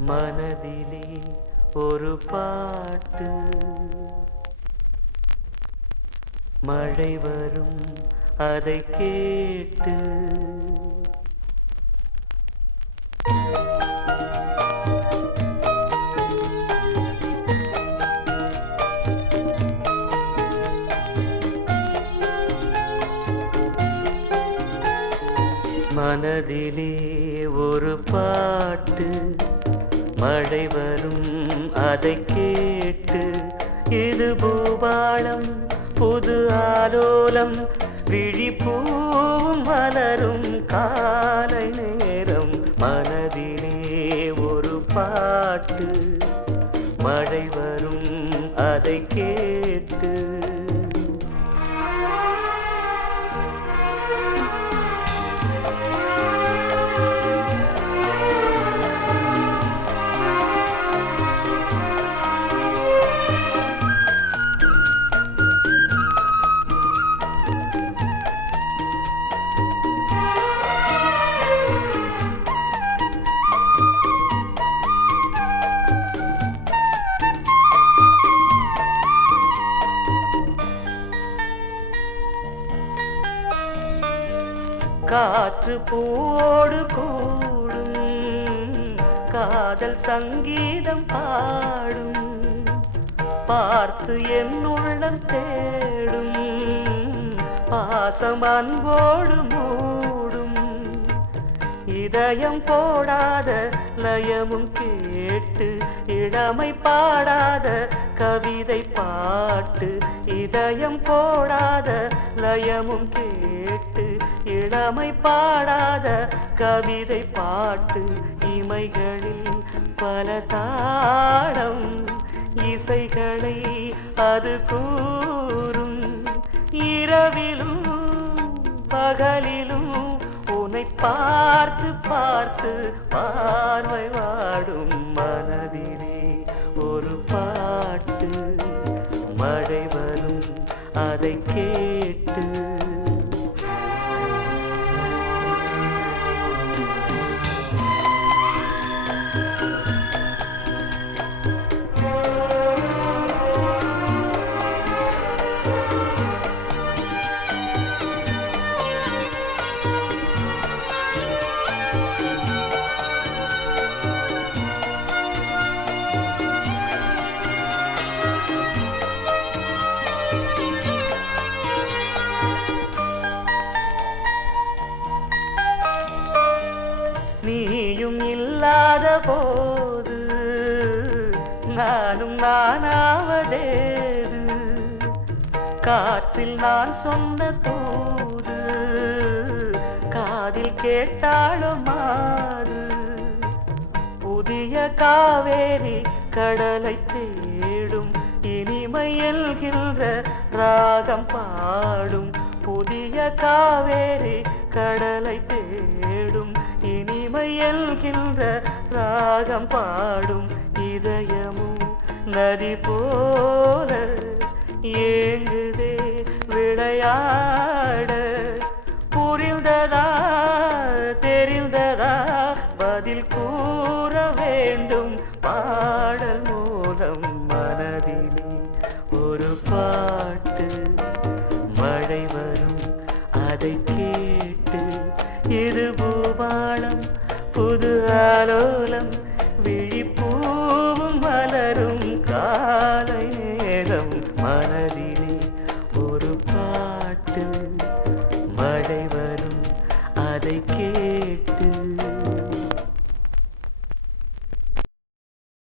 மனதிலே ஒரு பாட்டு மழை வரும் அதை கேட்டு மனதிலே ஒரு பாட்டு மழை வரும் அதை கேட்டு இது பூபாளம் புது ஆலோலம் விழிப்பூவும் மலரும் காலை நேரம் மனதிலே ஒரு பாட்டு மழை வரும் அதை கேட்டு காற்று பூவோடு கூடும் காதல் சங்கீதம் பாடும் பார்த்து என் உள்ளம் தேடும் பாசம் அன்போடு மூடும் இதயம் போடாத லயமும் கேட்டு இளமை பாடாத கவிதை பாட்டு இதயம் போடாத லயமும் கேட்டு இளமை பாடாத கவிதை பாட்டு இமைகளில் பல தாளம் இசைகளை அது கூறும் இரவிலும் பகலிலும் உன்னை பார்த்து பார்த்து பார்வை வாடும் மனதிலே ஒரு பாட்டு மழை வரும் அதை கேட்டு நீயும் இல்லாத போது நானும் நானாவதேது காற்றில் நான் சொன்ன தூது காதில் கேட்டாலும் மாறு புதிய காவேரி கடலை தேடும் இனிமையல்கின்ற ராகம் பாடும் புதிய காவேரி கடலை தேடும் இனிமையல்கின்ற ராகம் பாடும் இதயமும் நதி போல ஏங்குதே விளையாட புரிந்ததா தெரிந்ததா பதில் கூற வேண்டும்